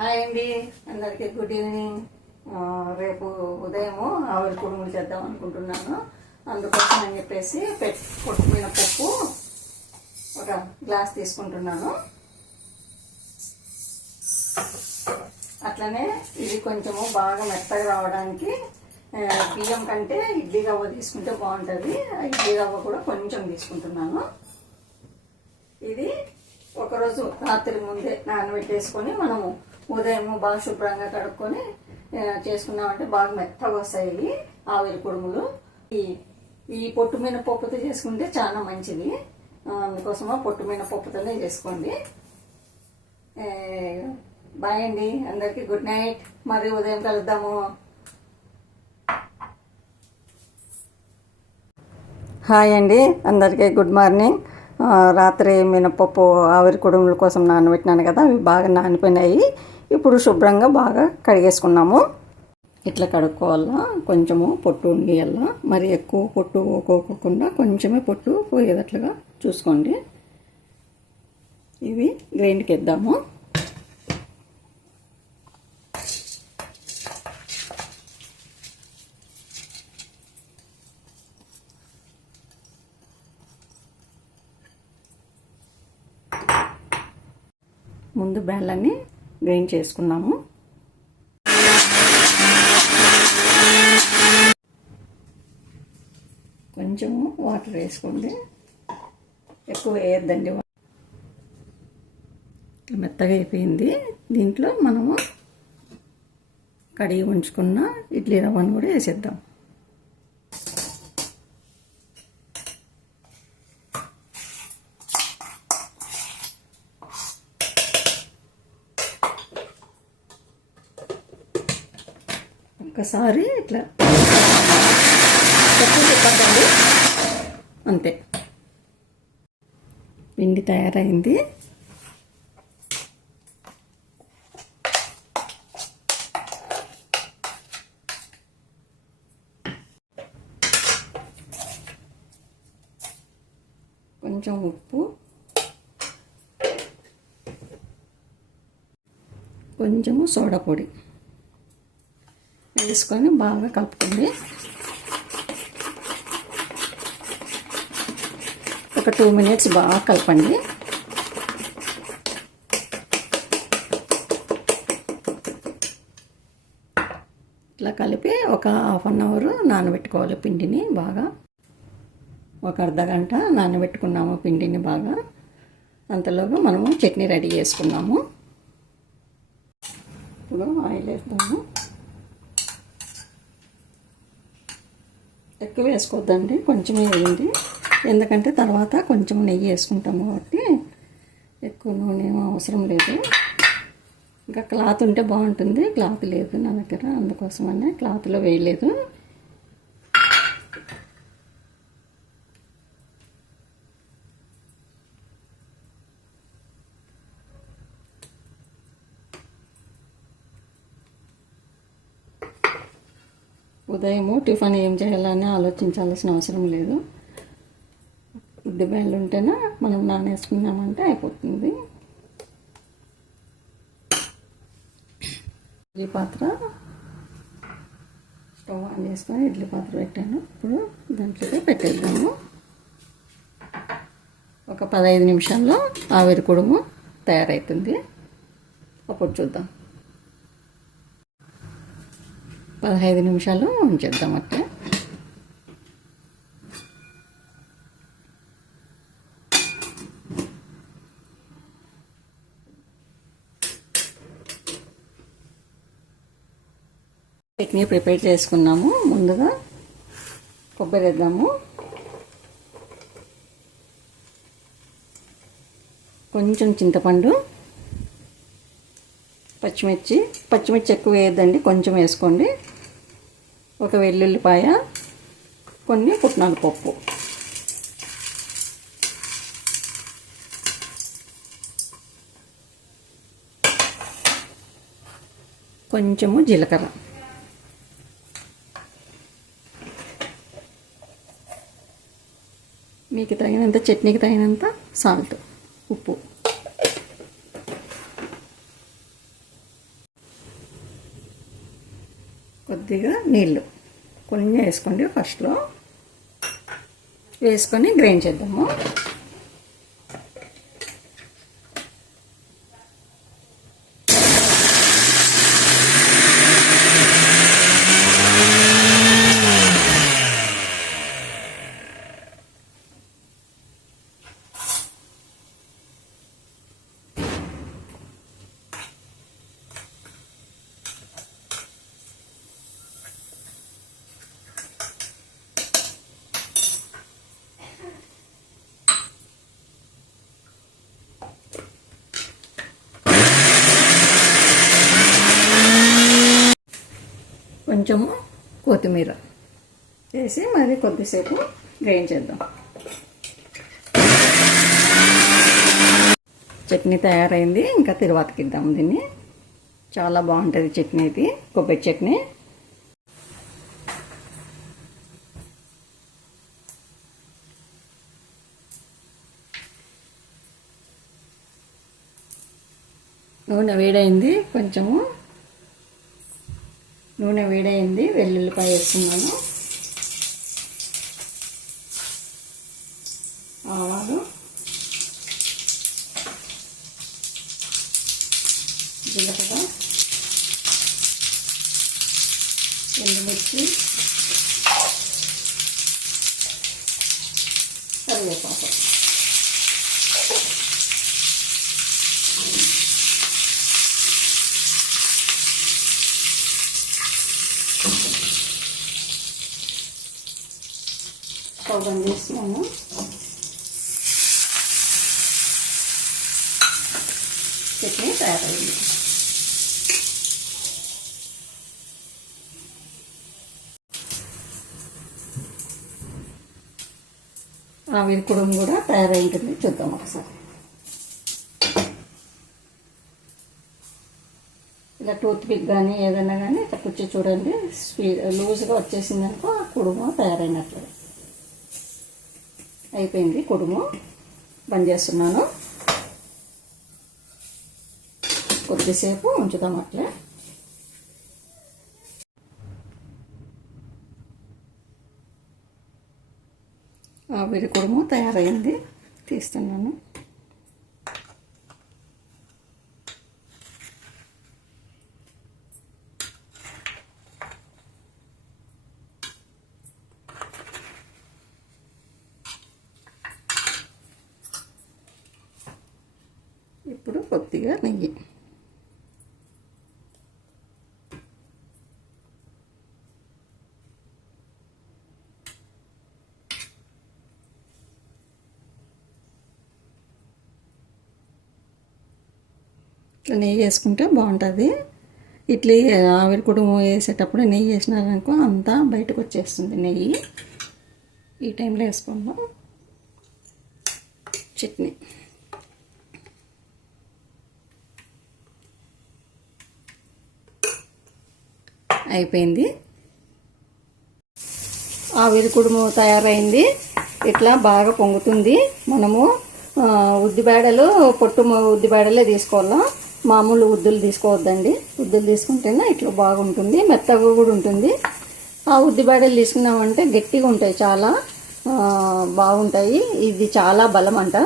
Hi అండి, అందరికీ good evening. రేపు ఉదయము ఆవిరి కుడుములు చేద్దాం అనుకుంటున్నాను. అందుకోసం అని చెప్పేసి కొట్టుకున్న పప్పు ఒక గ్లాస్ తీసుకుంటున్నాను. అట్లనే ఇది కొంచెము బాగా మెత్తగా రావడానికి బియ్యం కంటే ఇడ్లీ రవ్వ తీసుకుంటే బాగుంటుంది. ఇడ్లీ రవ్వ కూడా కొంచెం తీసుకుంటున్నాను. ఇది ఒకరోజు రాత్రి ముందే నానబెట్టేసుకొని మనము ఉదయం బాగా శుభ్రంగా కడుక్కొని చేసుకున్నామంటే బాగా మెత్తగా వస్తాయి ఆవిరి కుడుములు. ఈ పొట్టు మినపప్పుతో చేసుకుంటే చాలా మంచిది. అందుకోసమా పొట్టు మినపప్పుతోనే చేసుకోండి. బాయ్ అండి, అందరికీ గుడ్ నైట్. మరి ఉదయం కలుద్దాము. హాయ్ అండి, అందరికీ గుడ్ మార్నింగ్. రాత్రి మినపప్పు ఆవిరి కుడుముల కోసం నానబెట్టినాను కదా, అవి బాగా నానిపోయినాయి. ఇప్పుడు శుభ్రంగా బాగా కడిగేసుకున్నాము. ఇట్లా కడుక్కోవాలా, కొంచెము పొట్టు ఉండియాలా. మరి ఎక్కువ పొట్టు పోకోకుండా కొంచెమే పొట్టు పోయేటట్లుగా చూసుకోండి. ఇవి గ్రైండ్కి వేద్దాము. ముందు బెల్లాన్ని గ్రైండ్ చేసుకున్నాము. కొంచెము వాటర్ వేసుకోండి, ఎక్కువ వేయద్దండి. మెత్తగా అయిపోయింది. దీంట్లో మనము కడిగి ఉంచుకున్న ఇడ్లీ రవ్వను కూడా వేసేద్దాం. ఒకసారి ఇట్లా చెప్పండి, అంతే. పిండి తయారైంది. కొంచెం ఉప్పు, కొంచెము సోడా పొడి వేసుకొని బాగా కలుపుకోండి. ఒక 2 మినిట్స్ బాగా కలపండి. ఇట్లా కలిపి ఒక ½ అన్ అవర్ నానబెట్టుకోవాలి పిండిని బాగా. ఒక అర్ధ గంట నానబెట్టుకున్నాము పిండిని బాగా. అంతలోగా మనము చట్నీ రెడీ చేసుకున్నాము. ఇప్పుడు ఆయిల్ వేస్తాము. ఎక్కువ వేసుకోవద్దండి, కొంచెమే వేయండి. ఎందుకంటే తర్వాత కొంచెం నెయ్యి వేసుకుంటాము కాబట్టి ఎక్కువ నూనె అవసరం లేదు. ఇంకా క్లాత్ ఉంటే బాగుంటుంది, క్లాత్ లేదు నా దగ్గర, అందుకోసమనే క్లాత్లో వేయలేదు. ఉదయము టిఫిన్ ఏం చేయాలని ఆలోచించాల్సిన అవసరం లేదు. ఉద్దిబేళ్ళు ఉంటేనే మనం నానేసుకున్నామంటే అయిపోతుంది. ఇడ్లీ పాత్ర స్టవ్ ఆన్ చేసుకొని ఇడ్లీ పాత్ర పెట్టాను. ఇప్పుడు దాంట్లోకి పెట్టేద్దాము. ఒక 15 నిమిషాల్లో ఆవిరి కుడుము తయారవుతుంది. అప్పుడు చూద్దాం. 15 నిమిషాలు ఉంచేద్దాం అట్లా. చట్నీ ప్రిపేర్ చేసుకున్నాము. ముందుగా కొబ్బరి వేద్దాము, కొంచెం చింతపండు, పచ్చిమిర్చి ఎక్కువ వేయద్దండి, కొంచెం వేసుకోండి. ఒక వెల్లుల్లిపాయ, కొన్ని పుట్నాల పప్పు, కొంచెము జీలకర్ర, మీకు తగినంత, చట్నీకి తగినంత సాల్ట్, ఉప్పు. కొద్దిగా నీళ్ళు కొంచెం వేసుకోండి. ఫస్ట్లో వేసుకొని గ్రైండ్ చేద్దాము. కొంచెము కొత్తిమీర వేసి మరి కొద్దిసేపు గ్రైండ్ చేద్దాం. చట్నీ తయారైంది. ఇంకా తిరువాతకి ఇద్దాం దీన్ని. చాలా బాగుంటుంది చట్నీ ఇది, కొబ్బరి చట్నీ. నూనె వేడైంది. నూనె వేడైంది. వెల్లుల్లిపాయ వేస్తున్నాను. ఆవాలు, జీలకర్ర, ఎండుమిర్చి, కరివేపాకు. స్టవ్ బంద్ చేస్తున్నాను. చట్నీ తయారైంది. ఆవిరి కుడుము కూడా తయారైంటుంది. చూద్దాం ఒకసారి. ఇలా టూత్ పిక్ కానీ ఏదైనా కానీ ఇట్లా కుర్చీ చూడండి. లూజ్గా వచ్చేసింది అనుకో ఆ కుడుము తయారైనట్లు. అయిపోయింది కుడుము. బంద్ చేస్తున్నాను. కొద్దిసేపు ఉంచుతాం అట్లే. ఆవిరి కుడుము తయారైంది. తీస్తున్నాను. ఇప్పుడు కొద్దిగా నెయ్యి. ఇట్లా నెయ్యి వేసుకుంటే బాగుంటుంది. ఇడ్లీ ఆవిరి కుడుము వేసేటప్పుడు నెయ్యి వేసినారనుకో అంతా బయటకు వచ్చేస్తుంది నెయ్యి. ఈ టైంలో వేసుకుందాం. చట్నీ అయిపోయింది. ఆవిరి కుడుము తయారైంది. ఇట్లా బాగా పొంగుతుంది. మనము ఉద్దిబేడలు ఉద్దిబేడలే తీసుకోవాలా. మామూలు ఉద్దులు తీసుకోవద్దండి. ఉద్దులు తీసుకుంటేనే ఇట్లా బాగుంటుంది. మెత్తగా కూడా ఉంటుంది. ఆ ఉద్దిబేడలు తీసుకున్నామంటే గట్టిగా ఉంటాయి, చాలా బాగుంటాయి. ఇది చాలా బలం అంట.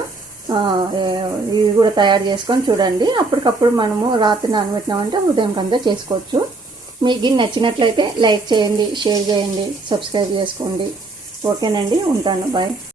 ఇవి కూడా తయారు చేసుకొని చూడండి. అప్పటికప్పుడు మనము రాత్రి నానబెట్టినామంటే ఉదయం కంతా చేసుకోవచ్చు. మీకు నచ్చినట్లయితే లైక్ చేయండి, షేర్ చేయండి, సబ్స్క్రైబ్ చేసుకోండి. ఓకేనండి, ఉంటాను. బాయ్.